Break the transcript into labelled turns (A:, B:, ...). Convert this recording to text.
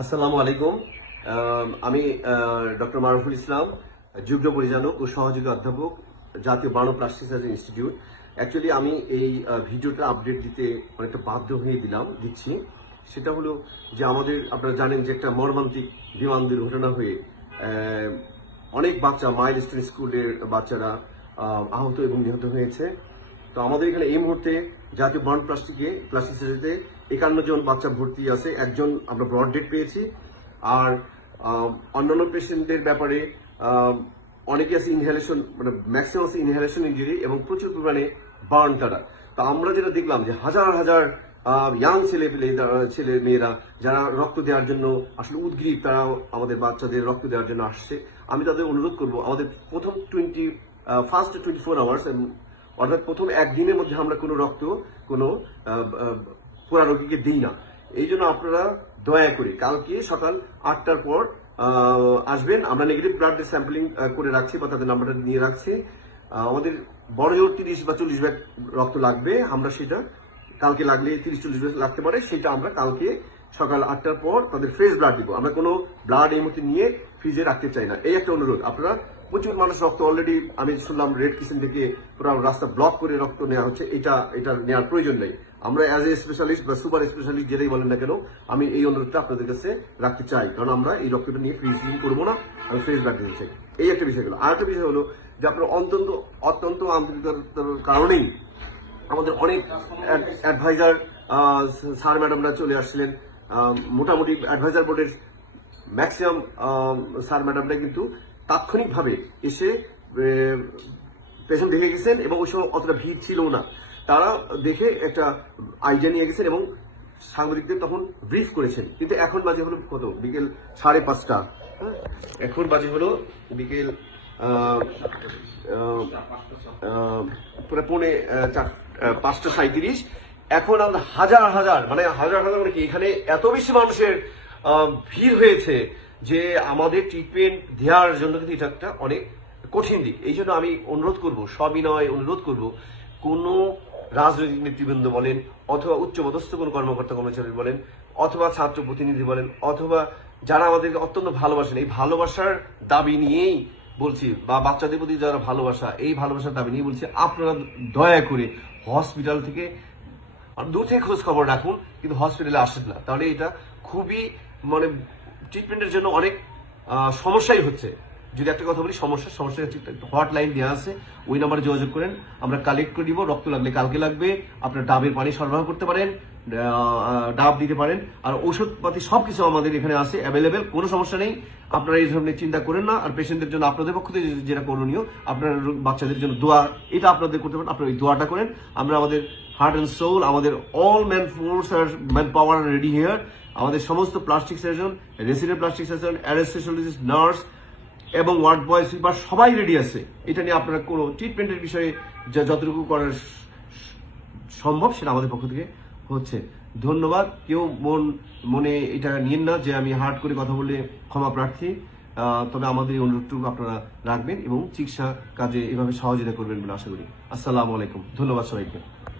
A: আসসালামু আলাইকুম। আমি ডক্টর মারুফুল ইসলাম, যুগ্ম পরিচালক ও সহযোগী অধ্যাপক, জাতীয় burn plastic surgery institute. Actually আমি এই ভিডিওটা আপডেট দিতে অনেকটা বাধ্য হয়ে দিলাম, দিচ্ছি। সেটা হলো যে আমাদের, আপনারা জানেন যে একটা মর্মান্তিক বিমান দুর্ঘটনা হয়ে অনেক বাচ্চা মাইল স্কুলের বাচ্চারা আহত এবং নিহত হয়েছে। তো আমাদের এখানে এই মুহূর্তে জাতীয় বন্ড প্লাস্টিকে সার্জারিতে একান্ন জন বাচ্চা ভর্তি আছে, একজন আমরা ব্রড ডেট পেয়েছি। আর অন্যান্য পেশেন্টদের ব্যাপারে অনেকে আছে ইনহেলেশন মানে ম্যাক্সিমাম আছে ইনহেলেশন ইঞ্জুরি এবং প্রচুর পরিমাণে বার্ন তারা। তো আমরা যেটা দেখলাম যে হাজার হাজার ইয়াং ছেলে পেলে, ছেলে মেয়েরা যারা রক্ত দেওয়ার জন্য আসলে উদ্গ্রীব তারা আমাদের বাচ্চাদের রক্ত দেওয়ার জন্য আসছে। আমি তাদের অনুরোধ করব, আমাদের প্রথম twenty first twenty four hours অর্থাৎ প্রথম একদিনের মধ্যে আমরা কোনো রক্ত, কোনো পোড়া রোগীকে দিই না। এই জন্য আপনারা দয়া করে কালকে সকাল আটটার পর আসবেন। আমরা নেগেটিভ ব্লাড স্যাম্পলিং করে রাখছি বা তাদের নাম্বারটা নিয়ে রাখছি। আমাদের বড় জোর তিরিশ বা চল্লিশ ব্যাগ রক্ত লাগবে। আমরা সেটা কালকে লাগলে তিরিশ চল্লিশ ব্যাগ লাগতে পারে। সেটা আমরা কালকে সকাল আটটার পর তাদের ফ্রেশ ব্লাড দিব। আমরা কোনো ব্লাড এই মুহূর্তে নিয়ে ফ্রিজে রাখতে চাই না। এই একটা অনুরোধ। আপনারা প্রচুর মানুষ রক্ত অলরেডি আমি শুনলাম রেড কিচেন থেকে পুরো রাস্তা ব্লক করে রক্ত নেওয়া হচ্ছে, এটা এটা নেওয়ার প্রয়োজন নেই। আমরা অ্যাজ এ স্পেশালিস্ট বা সুপার স্পেশালিস্ট যেটাই বলেন না কেন, আমি এই অনুরোধটা আপনাদের কাছে রাখতে চাই। কারণ আমরা এই রক্তটা নিয়ে ফ্রিজিং করব না, আমি ফ্রেশ দিতে চাই। এই একটা বিষয় হলো। আর একটা বিষয় হলো যে আপনার অত্যন্ত অত্যন্ত আন্তরিকতার কারণেই আমাদের অনেক অ্যাডভাইজার স্যার ম্যাডামরা চলে আসছিলেন। মোটামুটি অ্যাডভাইজার বোর্ডের ম্যাক্সিমাম স্যার ম্যাডামরা কিন্তু তাৎক্ষণিকভাবে এসে পেশেন্ট দেখে গেছেন এবং ওই সময় অতটা ভিড় ছিল না। তারা দেখে একটা আইডিয়া নিয়ে গেছেন এবং সাংবাদিকদের তখন ব্রিফ করেছেন। কিন্তু এখন বাজে হলো কত? বিকেল সাড়ে পাঁচটা। হ্যাঁ? এখন বাজে হলো বিকেল পৌনে পাঁচটা সাঁত্রিশ এখন আমরা হাজার হাজার মানে হাজার হাজার মানে কি? এখানে এত বেশি মানুষের ভিড় হয়েছে। যে আমাদের ট্রিটমেন্ট দেওয়ার জন্য কিন্তু এটা একটা অনেক কঠিন দিক। এই জন্য আমি অনুরোধ করব, সবিনয় অনুরোধ করব, কোনো রাজনৈতিক নেতৃবৃন্দ বলেন, অথবা উচ্চপদস্থ কোনো কর্মকর্তা কর্মচারী বলেন, অথবা ছাত্র প্রতিনিধি বলেন, অথবা যারা আমাদেরকে অত্যন্ত ভালোবাসেন, এই ভালোবাসার দাবি নিয়েই বলছি, বা বাচ্চাদের প্রতি যারা ভালোবাসা, এই ভালোবাসার দাবি নিয়ে বলছি, আপনারা দয়া করে হসপিটাল থেকে দূর থেকে খোঁজ খবর রাখুন, কিন্তু হসপিটালে আসেন না। তাহলে এটা খুবই মানে ট্রিটমেন্টের জন্য অনেক সমস্যাই হচ্ছে। যদি একটা কথা বলি, সমস্যা সমস্যা হচ্ছে হট লাইন দেওয়া আছে। ওই নাম্বারে যোগাযোগ করেন, আমরা কালেক্ট করে দিব রক্ত লাগলে কালকে লাগবে, আপনার ডাবের পানি সরবরাহ করতে পারেন ডাব দিতে পারেন, আর ওষুধপাতি সবকিছু আমাদের এখানে আছে অ্যাভেলেবেল কোনো সমস্যা নেই। আপনারা এই ধরনের চিন্তা করেন না, আর পেশেন্টদের জন্য আপনাদের পক্ষ থেকে যেটা করণীয়, আপনার বাচ্চাদের জন্য দোয়া, এটা আপনাদের করতে পারেন, আপনারা ওই দোয়াটা করেন। আমরা আমাদের হার্ট অ্যান্ড সোল আমাদের অল ম্যান ফোর্স আর ম্যান পাওয়ার রেডি হেয়ার আমাদের সমস্ত plastic surgeon resident plastic surgeon অ্যারেস্টেশনলিস্ট nurse এবং ওয়ার্ড বয় সুইপার সবাই রেডি আছে। এটা নিয়ে আপনারা কোনো ট্রিটমেন্টের বিষয়ে যা- যতটুকু করার সম্ভব সেটা আমাদের পক্ষ থেকে হচ্ছে। ধন্যবাদ। কেউ মন, মনে এটা নিয়েন না যে আমি হার্ট করে কথা বলে ক্ষমা প্রার্থী। তবে আমাদের এই অনুরোধটুকু আপনারা রাখবেন এবং চিকিৎসা কাজে এভাবে সহযোগিতা করবেন বলে আশা করি। আসসালামু আলাইকুম। ধন্যবাদ সবাইকে।